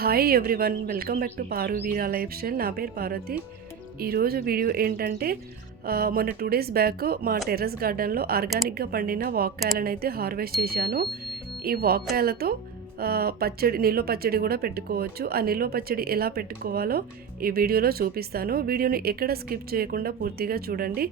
Hi everyone welcome back to Paru Veera lifestyle నా పేరు పార్వతి. ఈరోజు వీడియో ఏంటంటే మొన్న టూ డేస్ బ్యాక్ మా టెర్రస్ గార్డెన్లో ఆర్గానిక్గా పండిన వాక్కాయలను అయితే హార్వెస్ట్ చేశాను. ఈ వాక్కాయలతో పచ్చడి నిల్వ పచ్చడి కూడా పెట్టుకోవచ్చు. ఆ నిల్వ పచ్చడి ఎలా పెట్టుకోవాలో ఈ వీడియోలో చూపిస్తాను. వీడియోని ఎక్కడ స్కిప్ చేయకుండా పూర్తిగా చూడండి.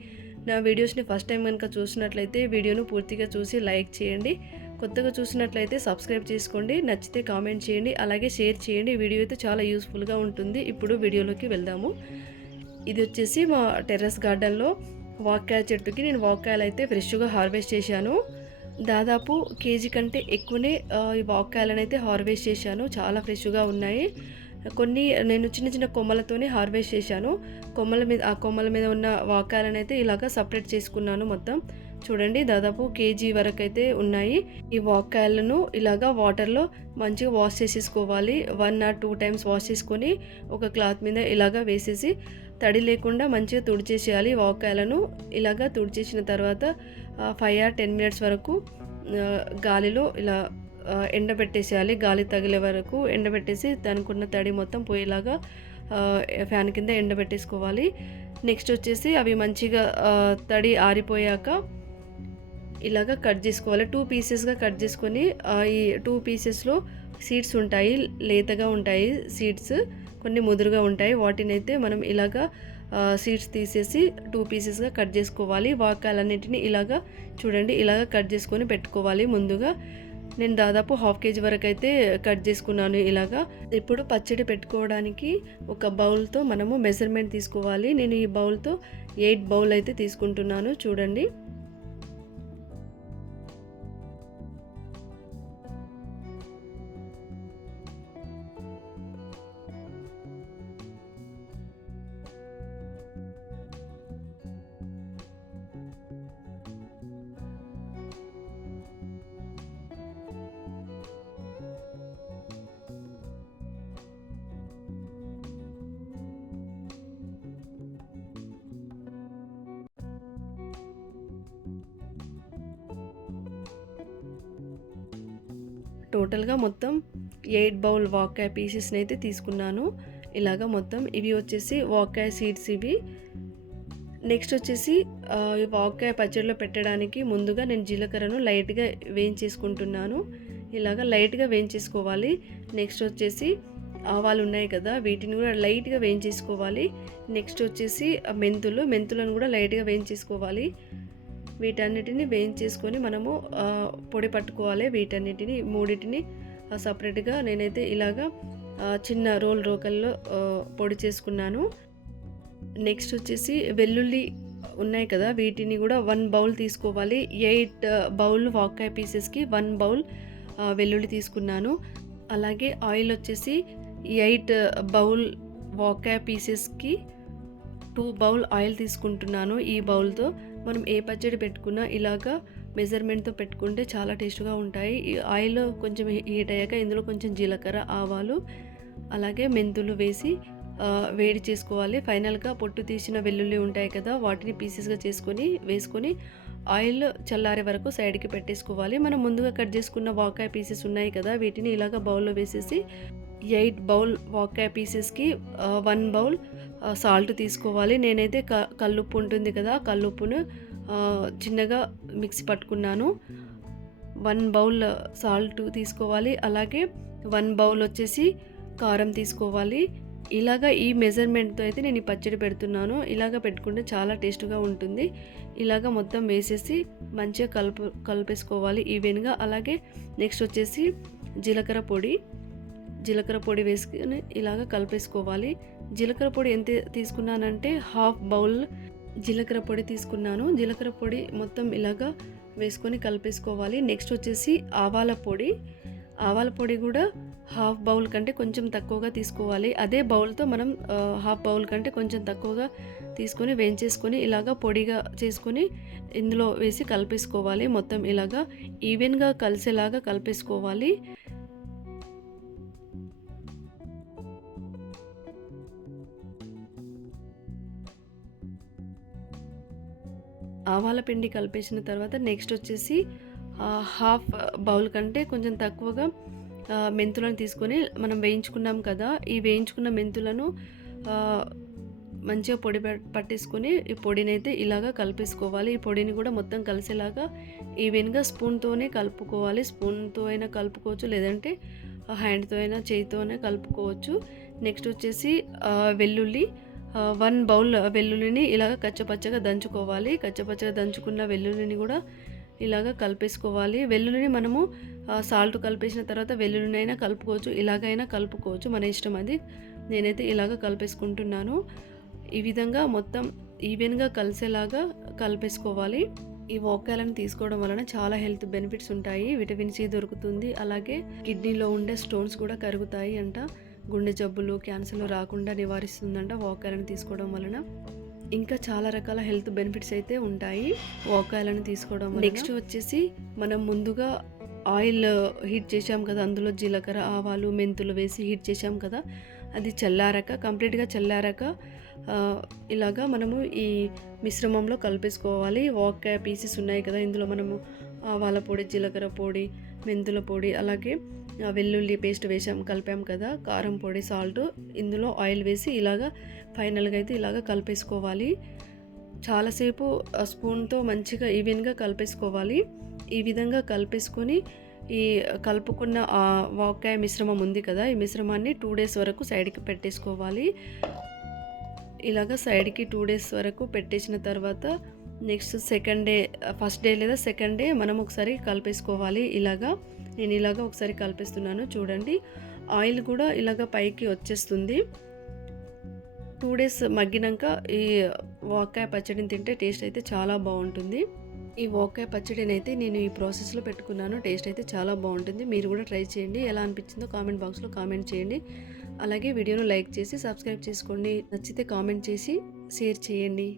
నా వీడియోస్ని ఫస్ట్ టైం కనుక చూసినట్లయితే వీడియోను పూర్తిగా చూసి లైక్ చేయండి. కొత్తగా చూసినట్లయితే సబ్స్క్రైబ్ చేసుకోండి నచ్చితే కామెంట్ చేయండి అలాగే షేర్ చేయండి. వీడియో అయితే చాలా యూస్ఫుల్గా ఉంటుంది. ఇప్పుడు వీడియోలోకి వెళ్దాము. ఇది వచ్చేసి మా టెర్రస్ గార్డెన్లో వాక్కాయ చెట్టుకి నేను వాక్కాయలు అయితే ఫ్రెష్గా హార్వెస్ట్ చేశాను. దాదాపు కేజీ కంటే ఎక్కువనే ఈ వాక్కాయలను అయితే హార్వెస్ట్ చేశాను. చాలా ఫ్రెష్గా ఉన్నాయి. కొన్ని నేను చిన్న చిన్న కొమ్మలతోనే హార్వెస్ట్ చేశాను. కొమ్మల మీద ఆ కొమ్మల మీద ఉన్న వాక్కాయలను అయితే ఇలాగ సపరేట్ చేసుకున్నాను మొత్తం. చూడండి దాదాపు కేజీ వరకు అయితే ఉన్నాయి. ఈ వాక్కాయలను ఇలాగా వాటర్లో మంచిగా వాష్ చేసేసుకోవాలి. One or two times wash చేసుకొని ఒక క్లాత్ మీద ఇలాగా వేసేసి తడి లేకుండా మంచిగా తుడిచేసేయాలి. ఈ వాక్కాయలను ఇలాగా తుడిచేసిన తర్వాత ఫైవ్ ఆర్ టెన్ మినిట్స్ వరకు గాలిలో ఇలా ఎండబెట్టేసేయాలి. గాలి తగిలే వరకు ఎండబెట్టేసి దానికి ఉన్న తడి మొత్తం పోయేలాగా ఫ్యాన్ కింద ఎండబెట్టేసుకోవాలి. నెక్స్ట్ వచ్చేసి అవి మంచిగా తడి ఆరిపోయాక ఇలాగ కట్ చేసుకోవాలి. టూ పీసెస్గా కట్ చేసుకొని ఈ టూ పీసెస్లో సీడ్స్ ఉంటాయి లేతగా ఉంటాయి సీడ్స్ కొన్ని ముదురుగా ఉంటాయి. వాటిని అయితే మనం ఇలాగా సీడ్స్ తీసేసి టూ పీసెస్గా కట్ చేసుకోవాలి. వాకాలన్నిటిని ఇలాగా చూడండి ఇలాగ కట్ చేసుకొని పెట్టుకోవాలి ముందుగా. నేను దాదాపు హాఫ్ కేజీ వరకు అయితే కట్ చేసుకున్నాను ఇలాగా. ఇప్పుడు పచ్చడి పెట్టుకోవడానికి ఒక బౌల్తో మనము మెజర్మెంట్ తీసుకోవాలి. నేను ఈ బౌల్తో ఎయిట్ బౌల్ అయితే తీసుకుంటున్నాను. చూడండి. టోటల్గా మొత్తం ఎయిట్ బౌల్ వాకాయ పీసెస్ని అయితే తీసుకున్నాను. ఇలాగ మొత్తం ఇవి వచ్చేసి వాకాయ సీడ్స్ ఇవి. నెక్స్ట్ వచ్చేసి ఆ, వాకాయ పచ్చడిలో పెట్టడానికి ముందుగా నేను జీలకర్రను లైట్గా వేయించేసుకుంటున్నాను. ఇలాగ లైట్గా వేయించేసుకోవాలి. నెక్స్ట్ వచ్చేసి ఆవాలు ఉన్నాయి కదా వీటిని కూడా లైట్గా వేయించేసుకోవాలి. నెక్స్ట్ వచ్చేసి మెంతులు మెంతులను కూడా లైట్గా వేయించేసుకోవాలి. వీటన్నిటిని వేయించేసుకొని మనము పొడి పట్టుకోవాలి. వీటన్నిటిని మూడింటిని సపరేట్గా నేనైతే ఇలాగా చిన్న రోల్ రోకల్లో పొడి చేసుకున్నాను. నెక్స్ట్ వచ్చేసి వెల్లుల్లి ఉన్నాయి కదా వీటిని కూడా వన్ బౌల్ తీసుకోవాలి. ఎయిట్ బౌల్ వాకాయ పీసెస్కి వన్ బౌల్ వెల్లుల్లి తీసుకున్నాను. అలాగే ఆయిల్ వచ్చేసి ఎయిట్ బౌల్ వాకాయ పీసెస్కి టూ బౌల్ ఆయిల్ తీసుకుంటున్నాను ఈ బౌల్తో. మనం ఏ పచ్చడి పెట్టుకున్నా ఇలాగా మెజర్మెంట్తో పెట్టుకుంటే చాలా టేస్ట్గా ఉంటాయి. ఈ ఆయిల్ కొంచెం హీట్ అయ్యాక ఇందులో కొంచెం జీలకర్ర ఆవాలు అలాగే మెంతులు వేసి వేడి చేసుకోవాలి. ఫైనల్గా పొట్టు తీసిన వెల్లుల్లి ఉంటాయి కదా వాటిని పీసెస్గా చేసుకొని వేసుకొని ఆయిల్ చల్లారే వరకు సైడ్కి పెట్టేసుకోవాలి. మనం ముందుగా కట్ చేసుకున్న వాకాయ పీసెస్ ఉన్నాయి కదా వీటిని ఇలాగ బౌల్లో వేసేసి ఎయిట్ బౌల్ వాకాయ పీసెస్కి వన్ బౌల్ సాల్ట్ తీసుకోవాలి. నేనైతే క కల్లుప్పు ఉంటుంది కదా కల్లుప్పును చిన్నగా మిక్సీ పట్టుకున్నాను. వన్ బౌల్ సాల్ట్ తీసుకోవాలి. అలాగే వన్ బౌల్ వచ్చేసి కారం తీసుకోవాలి. ఇలాగ ఈ మెజర్మెంట్తో అయితే నేను ఈ పచ్చడి పెడుతున్నాను. ఇలాగ పెట్టుకుంటే చాలా టేస్ట్గా ఉంటుంది. ఇలాగ మొత్తం వేసేసి మంచిగా కలుపు కలిపేసుకోవాలి. ఈవెన్గా అలాగే నెక్స్ట్ వచ్చేసి జీలకర్ర పొడి. జీలకర్ర పొడి వేసుకుని ఇలాగ కలిపేసుకోవాలి. జీలకర్ర పొడి ఎంత తీసుకున్నానంటే హాఫ్ బౌల్ జీలకర్ర పొడి తీసుకున్నాను. జీలకర్ర పొడి మొత్తం ఇలాగా వేసుకొని కలిపేసుకోవాలి. నెక్స్ట్ వచ్చేసి ఆవాల పొడి. ఆవాల పొడి కూడా హాఫ్ బౌల్ కంటే కొంచెం తక్కువగా తీసుకోవాలి. అదే బౌల్తో మనం హాఫ్ బౌల్ కంటే కొంచెం తక్కువగా తీసుకొని వేయించేసుకొని ఇలాగా పొడిగా చేసుకొని ఇందులో వేసి కలిపేసుకోవాలి. మొత్తం ఇలాగా ఈవెన్గా కలిసేలాగా కలిపేసుకోవాలి. ఆవాల పిండి కలిపేసిన తర్వాత నెక్స్ట్ వచ్చేసి హాఫ్ బౌల్ కంటే కొంచెం తక్కువగా మెంతులను తీసుకొని మనం వేయించుకున్నాం కదా ఈ వేయించుకున్న మెంతులను మంచిగా పొడి పట్టేసుకొని ఈ పొడిని అయితే ఇలాగా కలిపేసుకోవాలి. ఈ పొడిని కూడా మొత్తం కలిసేలాగా ఈవెన్గా స్పూన్తోనే కలుపుకోవాలి. స్పూన్తో అయినా కలుపుకోవచ్చు లేదంటే హ్యాండ్తో అయినా చేయితో అయినా కలుపుకోవచ్చు. నెక్స్ట్ వచ్చేసి వెల్లుల్లి వన్ బౌల్ వెల్లుల్లిని ఇలాగ కచ్చపచ్చగా దంచుకోవాలి. కచ్చపచ్చగా దంచుకున్న వెల్లుల్లిని కూడా ఇలాగ కలిపేసుకోవాలి. వెల్లుల్లిని మనము సాల్ట్ కలిపేసిన తర్వాత వెల్లుల్లిని అయినా కలుపుకోవచ్చు. ఇలాగైనా కలుపుకోవచ్చు. మన ఇష్టం అది. నేనైతే ఇలాగ కలిపేసుకుంటున్నాను. ఈ విధంగా మొత్తం ఈవెన్గా కలిసేలాగా కలిపేసుకోవాలి. ఈ ఓకాయలను తీసుకోవడం వలన చాలా హెల్త్ బెనిఫిట్స్ ఉంటాయి. విటమిన్ సి దొరుకుతుంది. అలాగే కిడ్నీలో ఉండే స్టోన్స్ కూడా కరుగుతాయి అంట. గుండె జబ్బులు క్యాన్సర్లు రాకుండా నివారిస్తుందంట వాకాయలను తీసుకోవడం వలన. ఇంకా చాలా రకాల హెల్త్ బెనిఫిట్స్ అయితే ఉంటాయి వాకాయలను తీసుకోవడం నెక్స్ట్ వచ్చేసి మనం ముందుగా ఆయిల్ హీట్ చేసాం కదా అందులో జీలకర్ర ఆవాలు మెంతులు వేసి హీట్ చేసాం కదా అది చల్లారాక కంప్లీట్గా చల్లారాక ఇలాగా మనము ఈ మిశ్రమంలో కలిపేసుకోవాలి. వాకాయ పీసెస్ ఉన్నాయి కదా ఇందులో మనము ఆవాల పొడి జీలకర్ర పొడి మెంతుల పొడి అలాగే వెల్లుల్లి పేస్ట్ వేసాం కలిపాం కదా కారం పొడి సాల్ట్ ఇందులో ఆయిల్ వేసి ఇలాగా ఫైనల్గా అయితే ఇలాగ కలిపేసుకోవాలి. చాలాసేపు ఆ స్పూన్తో మంచిగా ఈవెన్గా కలిపేసుకోవాలి. ఈ విధంగా కలిపేసుకొని ఈ కలుపుకున్న ఆ వాకాయ మిశ్రమం ఉంది కదా ఈ మిశ్రమాన్ని టూ డేస్ వరకు సైడ్కి పెట్టేసుకోవాలి. ఇలాగ సైడ్కి టూ డేస్ వరకు పెట్టేసిన తర్వాత next second day first day లేదా సెకండ్ డే మనం ఒకసారి కలిపేసుకోవాలి. ఇలాగా నేను ఇలాగ ఒకసారి కలిపేస్తున్నాను చూడండి. ఆయిల్ కూడా ఇలాగ పైకి వచ్చేస్తుంది. టూ డేస్ మగ్గినాక ఈ వాకాయ పచ్చడిని తింటే టేస్ట్ అయితే చాలా బాగుంటుంది. ఈ వాకాయ పచ్చడిని అయితే నేను ఈ ప్రాసెస్లో పెట్టుకున్నాను టేస్ట్ అయితే చాలా బాగుంటుంది. మీరు కూడా ట్రై చేయండి. ఎలా అనిపించిందో కామెంట్ బాక్స్లో కామెంట్ చేయండి. అలాగే వీడియోను లైక్ చేసి సబ్స్క్రైబ్ చేసుకోండి. నచ్చితే కామెంట్ చేసి షేర్ చేయండి.